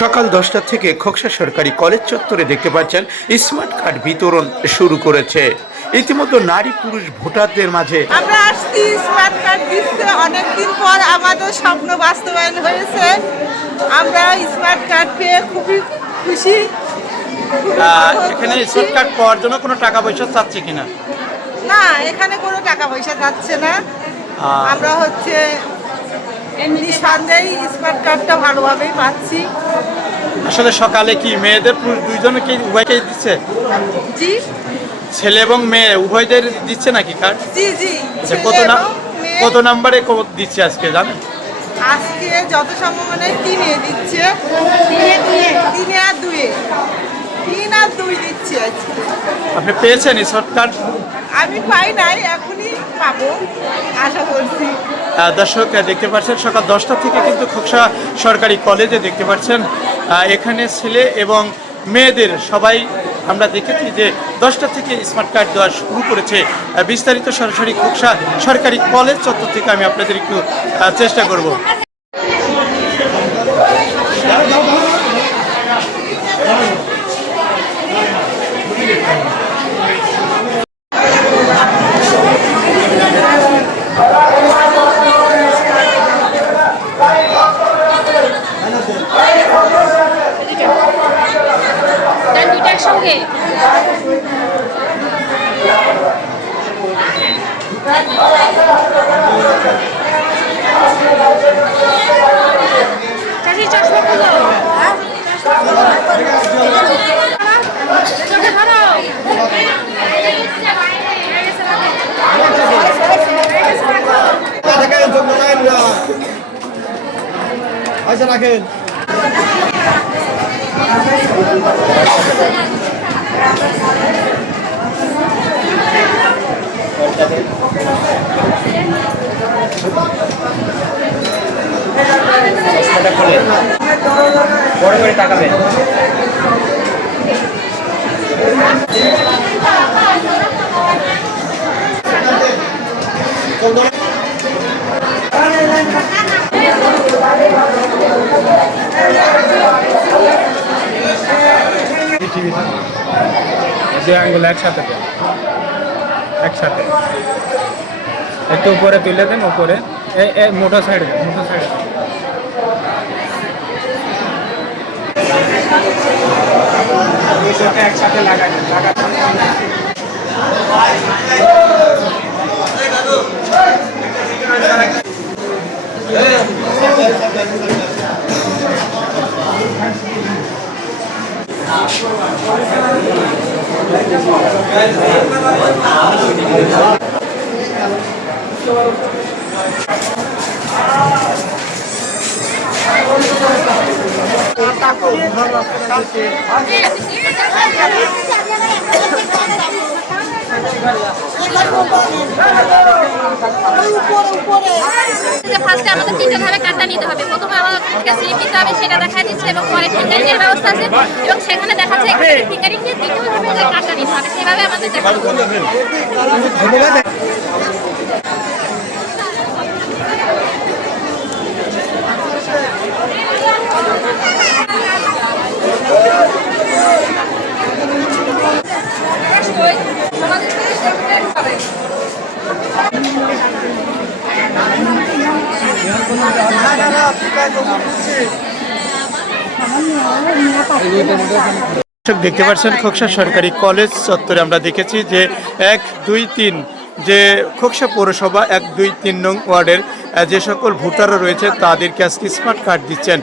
সকাল দশটা থেকে খোকসা সরকারি কলেজ চত্বরে দেখতে পাচ্ছেন স্মার্ট কার্ড বিতরণ শুরু করেছে। ইতিমধ্যে নারী পুরুষ ভোটারদের মাঝে আমরা আসছি স্মার্ট কার্ড দিচ্ছে অনেকদিন পর আমাদের স্বপ্ন বাস্তবায়ন হয়েছে। আমরা স্মার্ট কার্ড পেয়ে খুবই খুশি। এখানে স্মার্ট কার্ড পাওয়ার জন্য কোনো টাকা পয়সা চাচ্ছে কিনা? না এখানে কোনো টাকা পয়সা যাচ্ছে না। আমরা হচ্ছে স্মার্ট কার্ডটা ভালোভাবেই পাচ্ছি। আসলে সকালে কি মেয়েদের পুরুষ দুইজনে কি উভয়কেই দিচ্ছে? জি। ছেলে এবং মেয়ে উভয়দের দিচ্ছে নাকি কার্ড জি জি। আচ্ছা, কত না কত নাম্বারে কো- দিচ্ছে আজকে জানেন আজকে যত সম্ভব তিনে দিচ্ছে। তিনে দুয়ে তিনে আর দুয়ে তিন আর দুই দিচ্ছে আজকে। আপনি পেয়েছেন স্মার্ট কার্ড আমি পাই নাই এখনই পাবো আশা করছি। দর্শক দেখতে পাচ্ছেন সকাল দশটা থেকে কিন্তু খোকসা সরকারি কলেজে দেখতে পাচ্ছেন এখানে ছেলে এবং মেয়েদের সবাই আমরা দেখেছি যে দশটা থেকে স্মার্ট কার্ড দেওয়া শুরু করেছে। বিস্তারিত সরাসরি খোকসা সরকারি কলেজ চত্বর থেকে আমি আপনাদের একটু চেষ্টা করব। চাষি চশমা খুলো চোখে ধরো। রাখেন চোখ রাখেন। না আচ্ছা বড় করে দুই আঙ্গুল একসাথে একসাথে। একটু উপরে তুলে দেন উপরে। মোটর সাইডে মোটর সাইডে দুইশোকে একসাথে লাগাই দেন লাগাই ফার্স্টে আমাদের তিনটে ধাপে কার্ডটা নিতে হবে। প্রথমে আমাদের স্লিপ নিতে হবে, সেটা দেখা দিচ্ছে এবং পরে ফিঙ্গারিং এর ব্যবস্থা আছে। এবং সেখানে দেখাচ্ছে এখানে ফিঙ্গারিং দিয়ে দ্বিতীয় ধাপে নিতে হবে। সেভাবে আমাদের দেখানো দেখতে পাচ্ছেন খোকসা সরকারি কলেজ চত্বরে আমরা দেখেছি যে এক, দুই, তিন, যে খোকসা পৌরসভা, এক, দুই, তিন নং ওয়ার্ডের যে সকল ভোটাররা রয়েছে, তাদেরকে আজকে স্মার্ট কার্ড দিচ্ছেন।